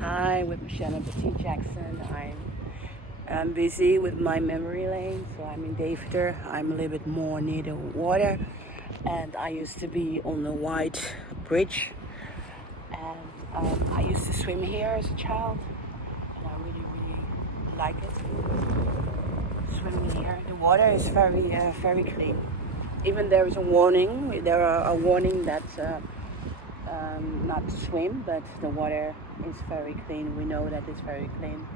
Hi, with Mocienne Jackson. I'm busy with my memory lane, so I'm in Deventer. I'm a little bit more near the water, and I used to be on the White Bridge, and I used to swim here as a child, and I really, really like it. Swimming here, the water is very clean. Even there is a warning. There are a warning that. Not to swim, but the water is very clean. We know that it's very clean.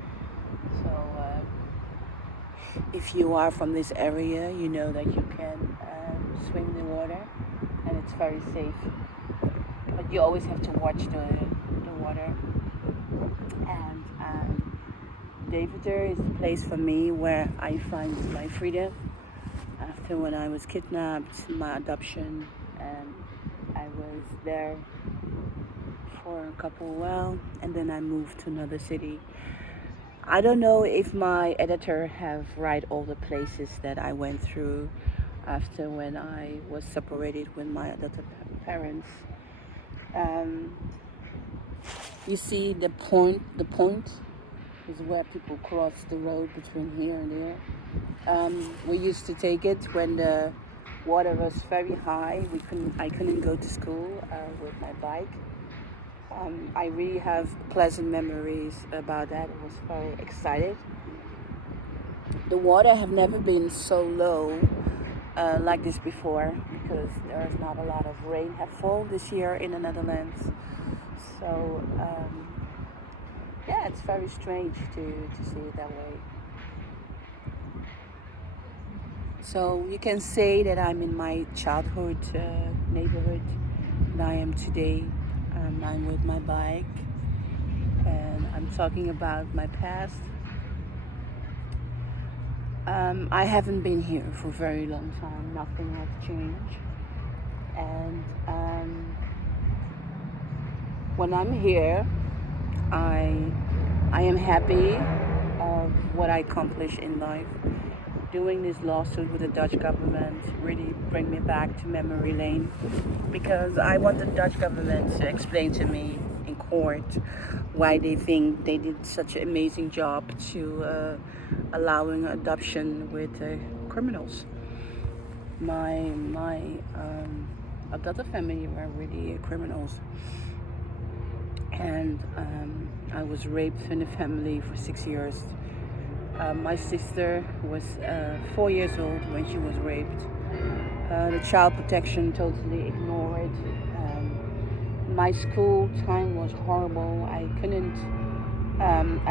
So if you are from this area, you know that you can swim in the water, and it's very safe. But you always have to watch the water. And Deventer is the place for me where I find my freedom. After when I was kidnapped, my adoption, and I was there for a couple while, and then I moved to another city. I don't know if my editor have write all the places that I went through after when I was separated with my adopted parents. You see the point is where people cross the road between here and there. We used to take it when the water was very high. I couldn't go to school with my bike. I really have pleasant memories about that. I was very excited. The water have never been so low like this before, because there is not a lot of rain have fallen this year in the Netherlands. So yeah, it's very strange to see it that way. So you can say that I'm in my childhood neighborhood, and I am today. I'm with my bike, and I'm talking about my past. I haven't been here for a very long time. Nothing has changed, and when I'm here, I am happy of what I accomplished in life. Doing this lawsuit with the Dutch government really bring me back to memory lane, because I want the Dutch government to explain to me in court why they think they did such an amazing job to allowing adoption with criminals. My adopted family were really criminals, and I was raped in the family for 6 years. My sister was 4 years old when she was raped. The child protection totally ignored. My school time was horrible. I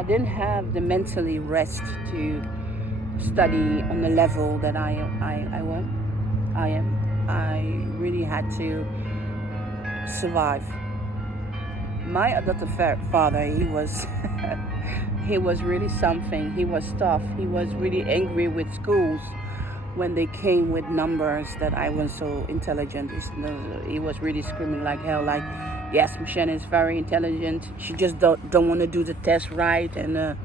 didn't have the mentally rest to study on the level that I am. I really had to survive. My adopted father, he was he was really something. He was tough. He was really angry with schools when they came with numbers that I was so intelligent. He was really screaming like hell, like, yes, Mocienne is very intelligent. She just don't want to do the test right, and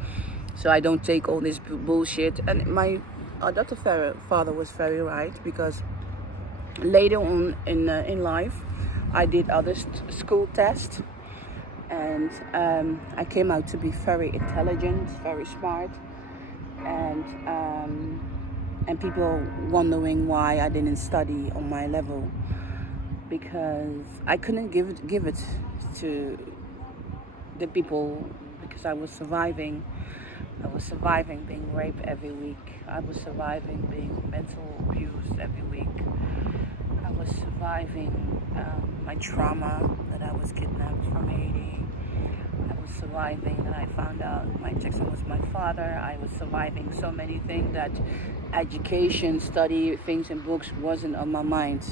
so I don't take all this bullshit. And my adopted father was very right, because later on in life, I did other school tests. And I came out to be very intelligent, very smart, and people wondering why I didn't study on my level, because I couldn't give it to the people, because I was surviving. I was surviving being raped every week. I was surviving being mental abused every week. I was surviving my trauma that I was kidnapped from Haiti. I was surviving that I found out Michael Jackson was my father. I was surviving so many things that education, study, things and books wasn't on my mind.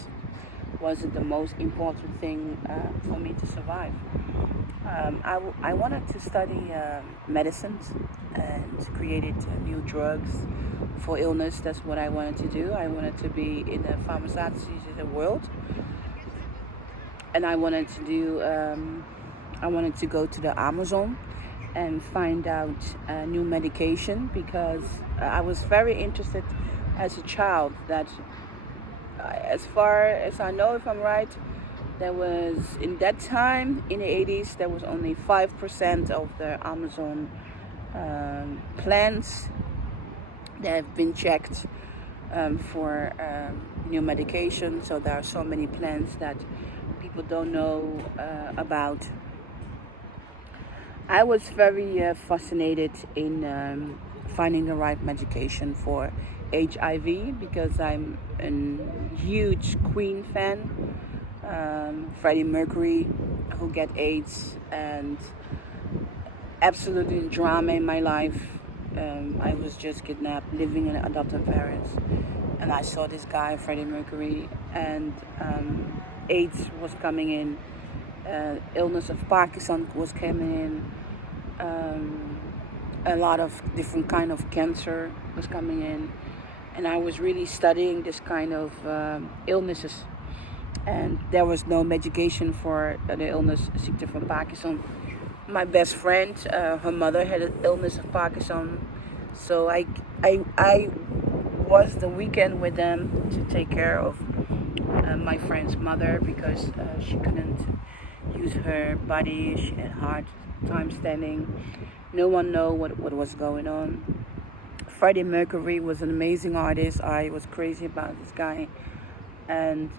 Wasn't the most important thing for me to survive. I wanted to study medicines and created new drugs for illness. That's what I wanted to do. I wanted to be in the pharmaceutical world, and I wanted to go to the Amazon and find out new medication, because I was very interested as a child that, as far as I know, if I'm right, There was, in that time, in the 80s, there was only 5% of the Amazon plants that have been checked for new medication. So there are so many plants that people don't know about. I was very fascinated in finding the right medication for HIV because I'm a huge Queen fan. Freddie Mercury, who get AIDS, and absolutely drama in my life. I was just kidnapped, living in adoptive parents, and I saw this guy, Freddie Mercury, and AIDS was coming in, illness of Parkinson was coming in, a lot of different kind of cancer was coming in, and I was really studying this kind of illnesses. And there was no medication for the illness, ziekte van Parkinson. My best friend, her mother had an illness of Parkinson, so I was the weekend with them to take care of my friend's mother because she couldn't use her body. She had hard time standing. No one knew what was going on. Freddie Mercury was an amazing artist. I was crazy about this guy. And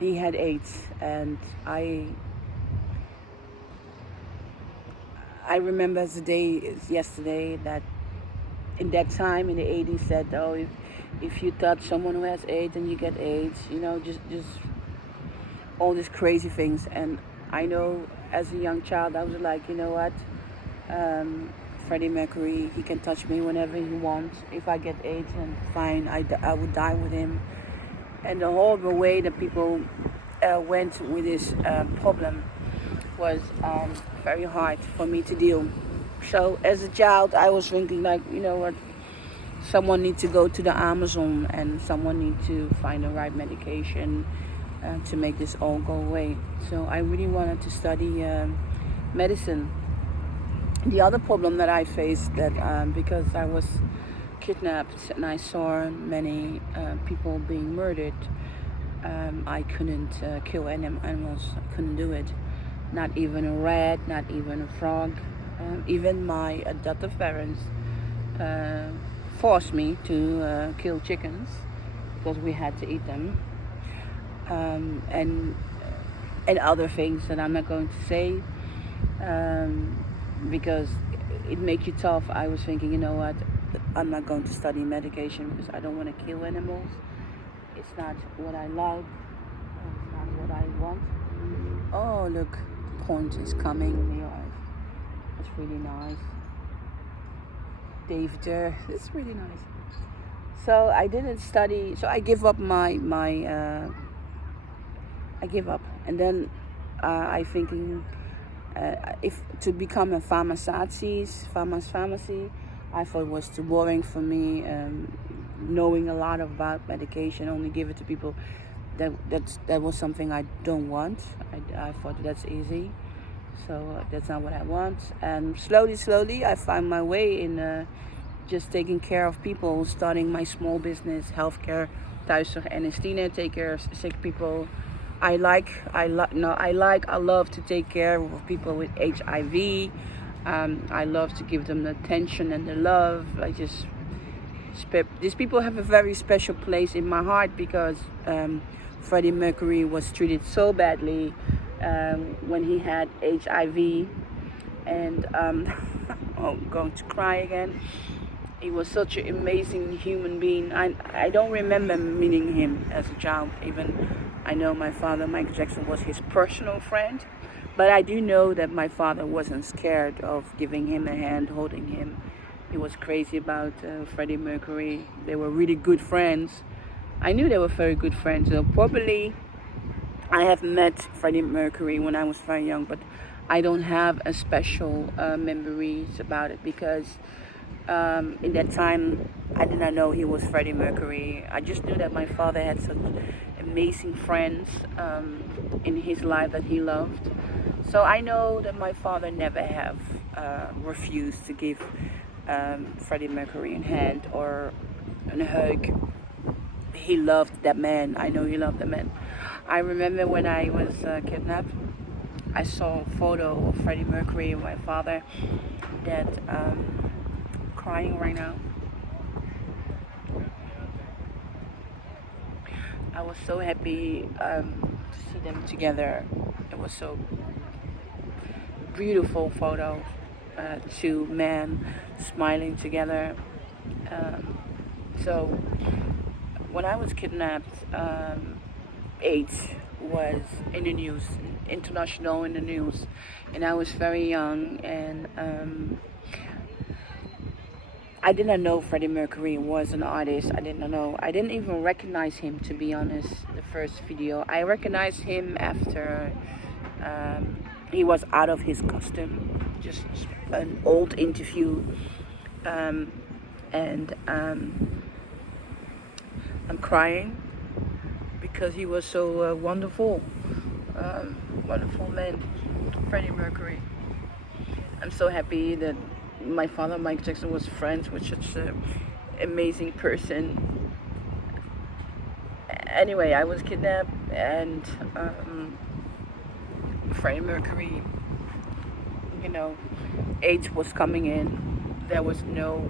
he had AIDS, and I remember as the day is yesterday that in that time in the 80s said, oh, if you touch someone who has AIDS and you get AIDS, just all these crazy things. And I know as a young child I was like, you know what, Freddie Mercury, he can touch me whenever he wants. If I get AIDS, then fine, I would die with him. And the horrible way that people went with this problem was very hard for me to deal. So as a child, I was thinking like, you know what, someone needs to go to the Amazon and someone needs to find the right medication to make this all go away. So I really wanted to study medicine. The other problem that I faced, that because I was kidnapped and I saw many people being murdered, I couldn't kill any animals. I couldn't do it. Not even a rat, not even a frog. Even my adoptive parents forced me to kill chickens because we had to eat them, and other things that I'm not going to say because it makes you tough. I was thinking, you know what, I'm not going to study medication because I don't want to kill animals. It's not what I love. It's not what I want. Oh, look, point is coming in the eyes. It's really nice. David, it's really nice. So I didn't study. So I give up I give up, and then I thinking if to become a pharmacy, I thought it was too boring for me. Knowing a lot about medication, only give it to people that was something I don't want. I thought that's easy, so that's not what I want. And slowly I found my way in just taking care of people, starting my small business, healthcare, thuiszorg en Estine, take care of sick people. I love to take care of people with HIV. I love to give them the attention and the love. These people have a very special place in my heart because Freddie Mercury was treated so badly when he had HIV, and I'm going to cry again. He was such an amazing human being. I don't remember meeting him as a child. Even I know my father, Michael Jackson, was his personal friend. But I do know that my father wasn't scared of giving him a hand, holding him. He was crazy about Freddie Mercury. They were really good friends. I knew they were very good friends. So probably I have met Freddie Mercury when I was very young, but I don't have a special memories about it because in that time I did not know he was Freddie Mercury. I just knew that my father had such amazing friends in his life that he loved. So I know that my father never have refused to give Freddie Mercury a hand or a hug. He loved that man. I know he loved that man. I remember when I was kidnapped, I saw a photo of Freddie Mercury and my father that crying right now. I was so happy to see them together. It was so beautiful photo. Two men smiling together. So when I was kidnapped, AIDS was in the news, international in the news, and I was very young, and I didn't know Freddie Mercury was an artist. I didn't know. I didn't even recognize him, to be honest. The first video, I recognized him after he was out of his costume, just an old interview, and I'm crying because he was so wonderful, wonderful man, Freddie Mercury. I'm so happy that my father, Michael Jackson, was friends with such an amazing person. Anyway, I was kidnapped, and Freddie Mercury, AIDS was coming in. There was no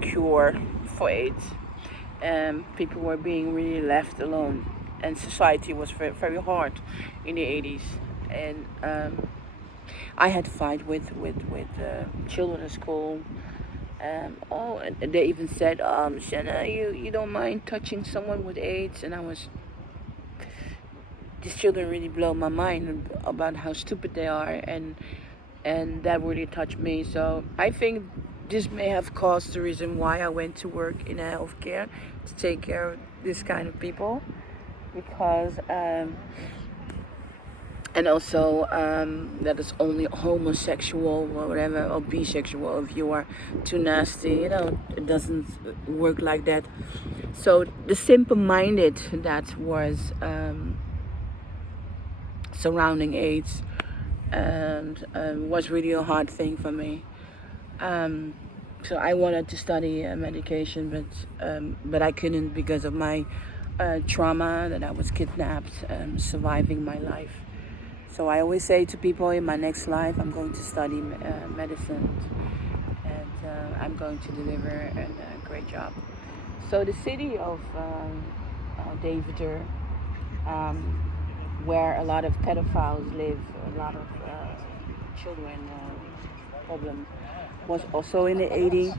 cure for AIDS. People were being really left alone, and society was very, very hard in the 80s. And I had to fight with children at school. And they even said, Shanna, you don't mind touching someone with AIDS? And these children really blow my mind about how stupid they are, and that really touched me. So I think this may have caused the reason why I went to work in healthcare, to take care of this kind of people, because and also that it's only homosexual or whatever, or bisexual. If you are too nasty, it doesn't work like that. So the simple-minded that was surrounding AIDS and was really a hard thing for me. So I wanted to study medication, but I couldn't because of my trauma, that I was kidnapped, surviving my life. So I always say to people, in my next life, I'm going to study medicine, and I'm going to deliver a great job. So the city of Deventer, where a lot of pedophiles live, a lot of children problems, was also in the 80s.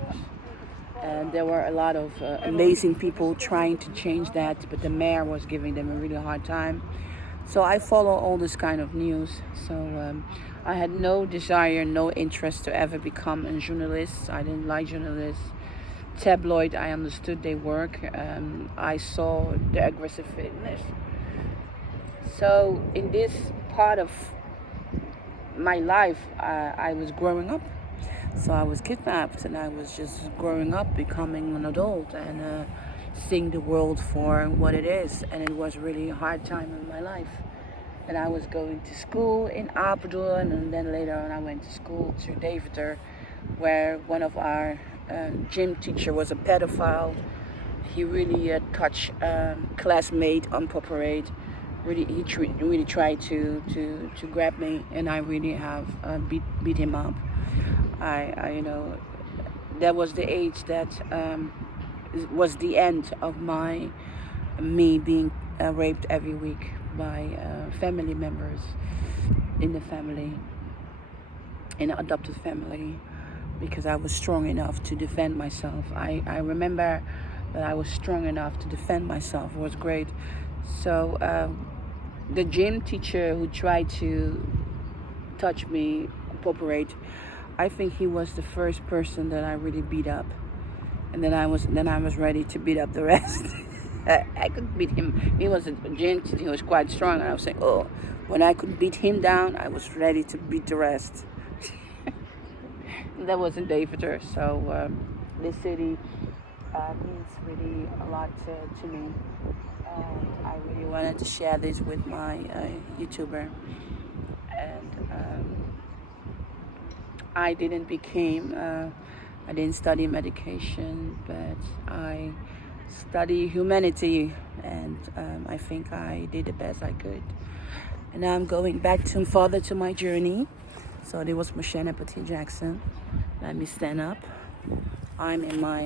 And there were a lot of amazing people trying to change that, but the mayor was giving them a really hard time. So I follow all this kind of news. So I had no desire, no interest to ever become a journalist. I didn't like journalists. Tabloid, I understood they work. I saw the aggressiveness. So in this part of my life, I was growing up. So I was kidnapped, and I was just growing up, becoming an adult, and seeing the world for what it is. And it was really a hard time in my life. And I was going to school in Amsterdam, and then later on I went to school to Deventer, where one of our gym teacher was a pedophile. He really touched classmate on parade. He really tried to grab me, and I really have beat him up. I that was the age that was the end of me being raped every week by family members in the family, in an adopted family, because I was strong enough to defend myself. I remember that I was strong enough to defend myself. It was great. So the gym teacher who tried to touch me, cooperate, I think he was the first person that I really beat up, and then I was ready to beat up the rest. I could beat him. He was a gym teacher. He was quite strong, and I was saying, oh, when I could beat him down, I was ready to beat the rest. That was in Deventer. So this city means really a lot to me. I really wanted to share this with my YouTuber, and I didn't become I didn't study medication, but I study humanity, and I think I did the best I could. And now I'm going back to further to my journey. So there was Mocienne Petit Jackson. Let me stand up. I'm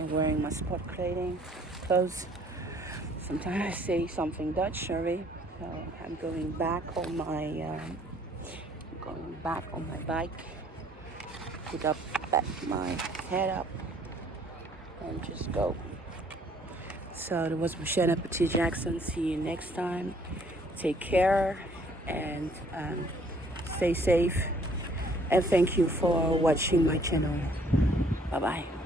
wearing my sport clothes. Sometimes I say something Dutch, sorry. So I'm going back on my bike. Put up my head up and just go. So there was Mocienne Petit Jackson. See you next time. Take care and stay safe. And thank you for watching my channel. Bye bye.